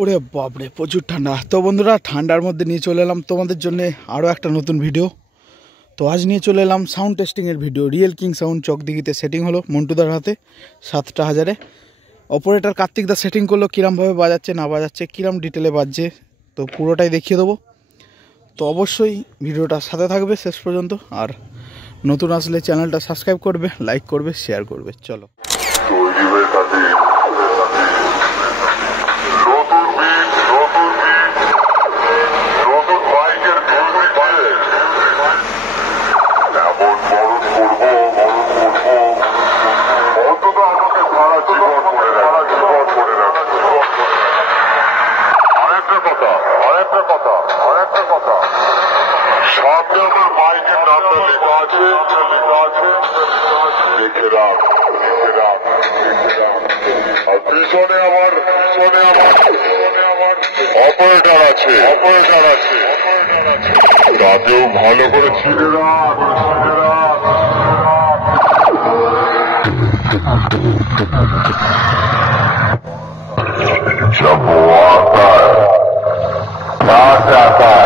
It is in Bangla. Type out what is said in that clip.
ওরে বাপরে প্রচুর ঠান্ডা। তো বন্ধুরা, ঠান্ডার মধ্যে নিয়ে চলে এলাম তোমাদের জন্য আরও একটা নতুন ভিডিও। তো আজ নিয়ে চলে এলাম সাউন্ড টেস্টিংয়ের ভিডিও। রিয়েল কিং সাউন্ড চকদিঘিতে সেটিং হলো মন্টুদার হাতে 7,000-এ। অপারেটর কার্তিক দা সেটিং করলো, কীরমভাবে বাজাচ্ছে না বাজাচ্ছে, কীরম ডিটেলে বাজছে, তো পুরোটাই দেখিয়ে দেবো। তো অবশ্যই ভিডিওটা সাথে থাকবে শেষ পর্যন্ত। আর নতুন আসলে চ্যানেলটা সাবস্ক্রাইব করবে, লাইক করবে, শেয়ার করবে। চলো। সামনে আমার মাইকের নামটা লেখা আছে, লিখে রাখ। আর পিছনে আমার অপারেটর আছে, তাতেও ভালো করে ছিঁড়ে রাখ। जब वो आता है, आ जाता है।